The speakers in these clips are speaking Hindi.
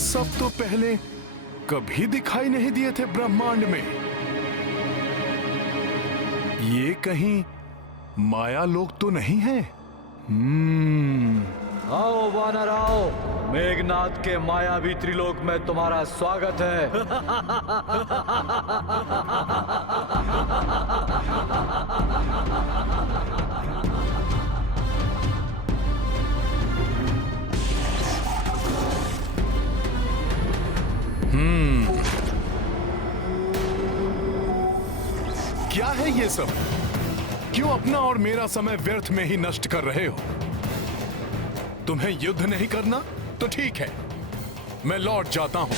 सब तो पहले कभी दिखाई नहीं दिए थे ब्रह्मांड में। ये कहीं माया लोक तो नहीं है? आओ वानर आओ, मेघनाथ के मायावी त्रिलोक में तुम्हारा स्वागत है। क्या है ये सब? क्यों अपना और मेरा समय व्यर्थ में ही नष्ट कर रहे हो? तुम्हें युद्ध नहीं करना तो ठीक है, मैं लौट जाता हूं।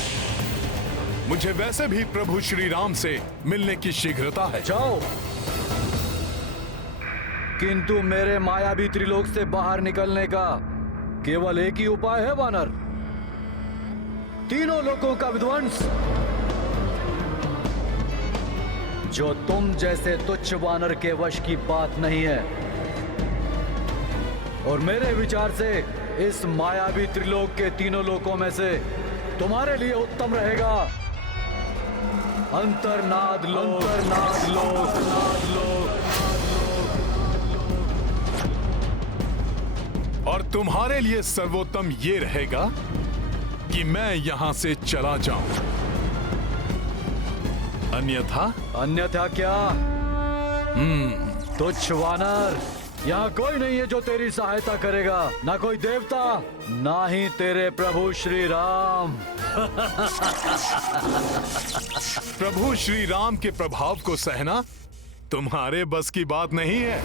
मुझे वैसे भी प्रभु श्री राम से मिलने की शीघ्रता है। जाओ, किंतु मेरे मायावी त्रिलोक से बाहर निकलने का केवल एक ही उपाय है वानर, तीनों लोकों का विध्वंस। जो तुम जैसे तुच्छ वानर के वश की बात नहीं है, और मेरे विचार से इस मायावी त्रिलोक के तीनों लोकों में से तुम्हारे लिए उत्तम रहेगा अंतर्नाद लोक। अंतर्नाद लोक, नाद लोक। और तुम्हारे लिए सर्वोत्तम ये रहेगा कि मैं यहां से चला जाऊं। अन्यथा क्या? तुच्छ वानर, यहाँ कोई नहीं है जो तेरी सहायता करेगा, ना कोई देवता, ना ही तेरे प्रभु श्री राम। प्रभु श्री राम के प्रभाव को सहना तुम्हारे बस की बात नहीं है।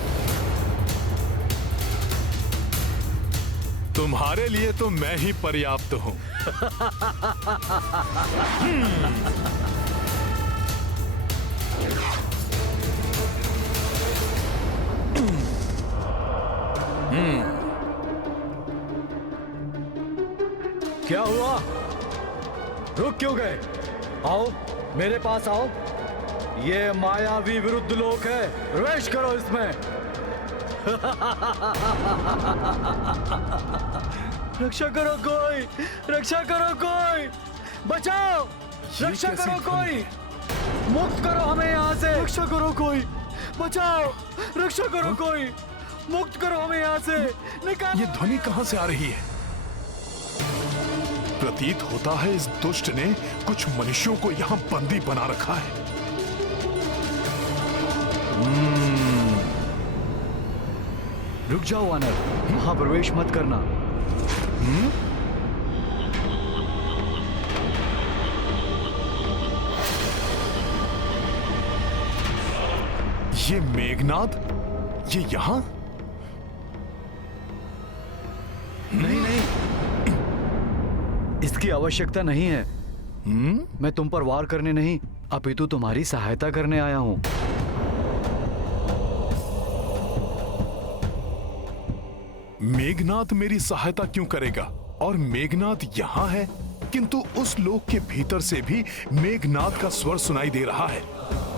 तुम्हारे लिए तो मैं ही पर्याप्त हूं। क्या हुआ? रुक क्यों गए? आओ, मेरे पास आओ। ये मायावी विरुद्ध लोक है, प्रवेश करो इसमें। रक्षा करो कोई, रक्षा करो कोई, बचाओ, रक्षा करो कोई, मुक्त करो हमें यहाँ से। रक्षा करो कोई, बचाओ, रक्षा करो कोई, मुक्त करो हमें यहाँ से, निकालो। ये ध्वनि कहां से आ रही है? प्रतीत होता है इस दुष्ट ने कुछ मनुष्यों को यहां बंदी बना रखा है। रुक जाओ वानर, वहां प्रवेश मत करना। ये मेघनाद, ये यहां? नहीं नहीं, इसकी आवश्यकता नहीं है। मैं तुम पर वार करने नहीं, अपितु तुम्हारी सहायता करने आया हूं। मेघनाद मेरी सहायता क्यों करेगा? और मेघनाद यहां है, किंतु उस लोक के भीतर से भी मेघनाद का स्वर सुनाई दे रहा है।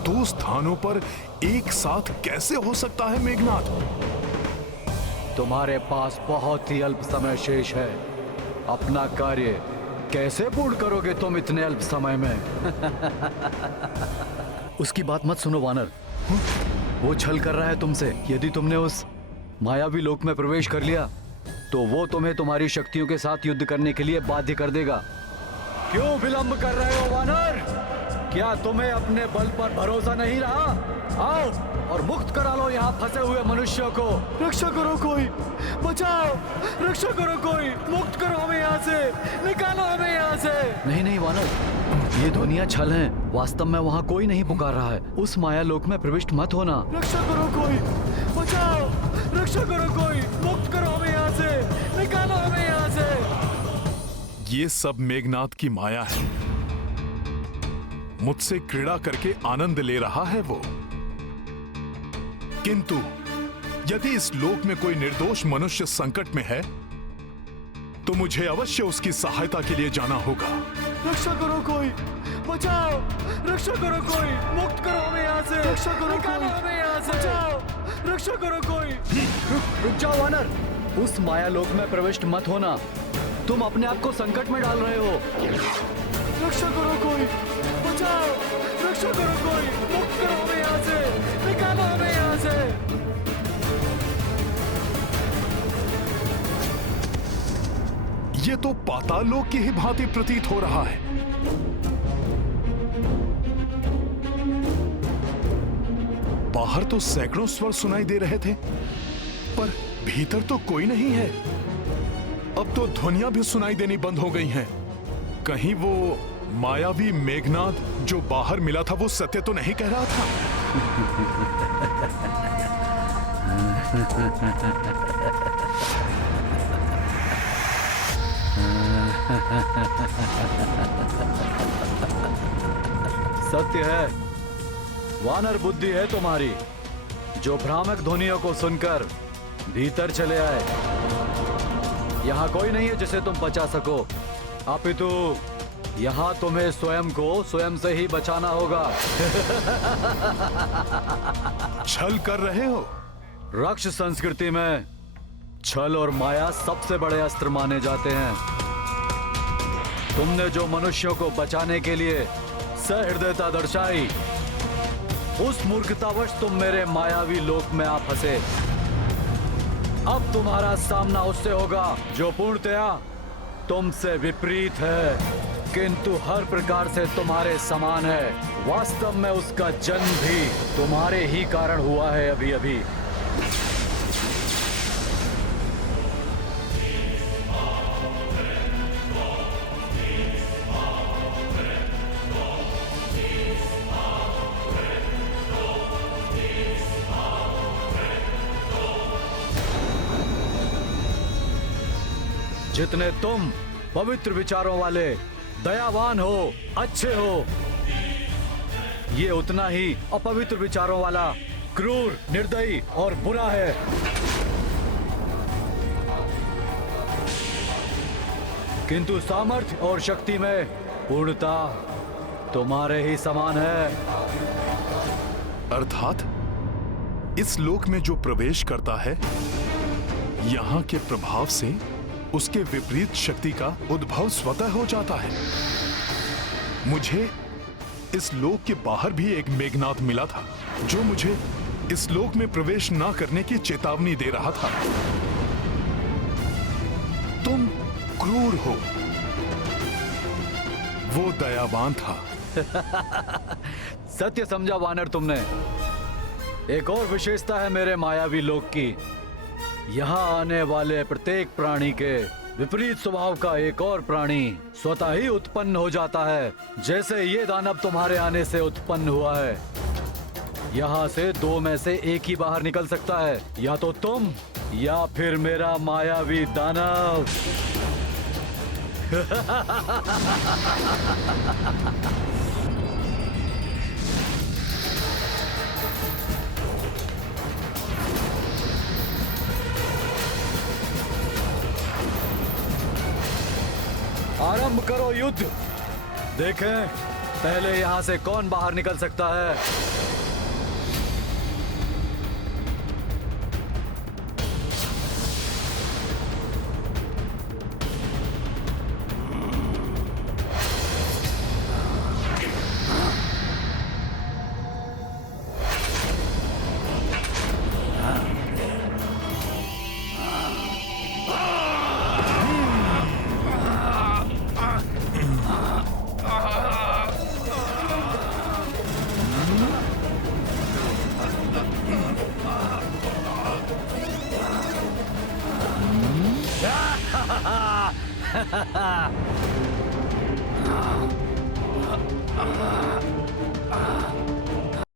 दो स्थानों पर एक साथ कैसे हो सकता है मेघनाद? तुम्हारे पास बहुत ही अल्प समय शेष है। अपना कार्य कैसे पूर्ण करोगे तुम इतने अल्प समय में? उसकी बात मत सुनो वानर, वो छल कर रहा है तुमसे। यदि तुमने उस मायावी लोक में प्रवेश कर लिया तो वो तुम्हें तुम्हारी शक्तियों के साथ युद्ध करने के लिए बाध्य कर देगा। क्यों विलंब कर रहे हो वानर? क्या तुम्हें अपने बल पर भरोसा नहीं रहा? आओ और मुक्त करा लो यहाँ फंसे हुए मनुष्यों को। रक्षा करो कोई, बचाओ, रक्षा करो कोई, मुक्त करो हमें यहाँ से, निकालो हमें यहाँ से। नहीं नहीं वानर, ये ध्वनियाँ छल हैं। वास्तव में वहाँ कोई नहीं पुकार रहा है। उस माया लोक में प्रविष्ट मत होना। रक्षा करो कोई, बचाओ, रक्षा करो कोई, मुक्त करो हमें यहाँ से, निकालो हमें यहाँ से। ये सब मेघनाद की माया है। मुझसे क्रीड़ा करके आनंद ले रहा है वो। किंतु यदि इस लोक में कोई निर्दोष मनुष्य संकट में है तो मुझे अवश्य उसकी सहायता के लिए जाना होगा। रक्षा करो कोई, बचाओ, रक्षा करो कोई, मुक्त करो हमें यहाँ से, रक्षा करो कोई, हमें यहाँ से, बचाओ, रक्षा करो कोई। रुक जाओ वानर, उस माया लोक में प्रविष्ट मत होना। तुम अपने आप को संकट में डाल रहे हो। रक्षा करो कोई, बचाओ, रक्षा करो कोई, मुक्त करो हमें यहाँ से, निकालो हमें यहाँ से। ये तो पाताल लोक की ही भांति प्रतीत हो रहा है। बाहर तो सैकड़ों स्वर सुनाई दे रहे थे, पर भीतर तो कोई नहीं है। अब तो ध्वनियां भी सुनाई देनी बंद हो गई हैं। कहीं वो मायावी मेघनाद जो बाहर मिला था वो सत्य तो नहीं कह रहा था? सत्य है, वानर बुद्धि है तुम्हारी, जो भ्रामक ध्वनियों को सुनकर भीतर चले आए। यहाँ कोई नहीं है जिसे तुम बचा सको, अपितु यहाँ तुम्हें स्वयं को स्वयं से ही बचाना होगा। छल कर रहे हो? रक्ष संस्कृति में छल और माया सबसे बड़े अस्त्र माने जाते हैं। तुमने जो मनुष्यों को बचाने के लिए सहृदयता दर्शाई, उस मूर्खतावश तुम मेरे मायावी लोक में आ फंसे। अब तुम्हारा सामना उससे होगा जो पूर्णतया तुमसे विपरीत है, किंतु हर प्रकार से तुम्हारे समान है। वास्तव में उसका जन्म भी तुम्हारे ही कारण हुआ है अभी अभी। जितने तुम पवित्र विचारों वाले, दयावान हो, अच्छे हो, ये उतना ही अपवित्र विचारों वाला, क्रूर, निर्दयी और बुरा है। किंतु सामर्थ्य और शक्ति में पूर्णता तुम्हारे ही समान है। अर्थात इस लोक में जो प्रवेश करता है, यहाँ के प्रभाव से उसके विपरीत शक्ति का उद्भव स्वतः हो जाता है। मुझे इस लोक के बाहर भी एक मेघनाद मिला था, जो मुझे इस लोक में प्रवेश ना करने की चेतावनी दे रहा था। तुम क्रूर हो, वो दयावान था। सत्य समझा वानर तुमने। एक और विशेषता है मेरे मायावी लोक की। यहाँ आने वाले प्रत्येक प्राणी के विपरीत स्वभाव का एक और प्राणी स्वतः ही उत्पन्न हो जाता है, जैसे ये दानव तुम्हारे आने से उत्पन्न हुआ है। यहाँ से दो में से एक ही बाहर निकल सकता है, या तो तुम या फिर मेरा मायावी दानव। आरंभ करो युद्ध। देखें पहले यहाँ से कौन बाहर निकल सकता है।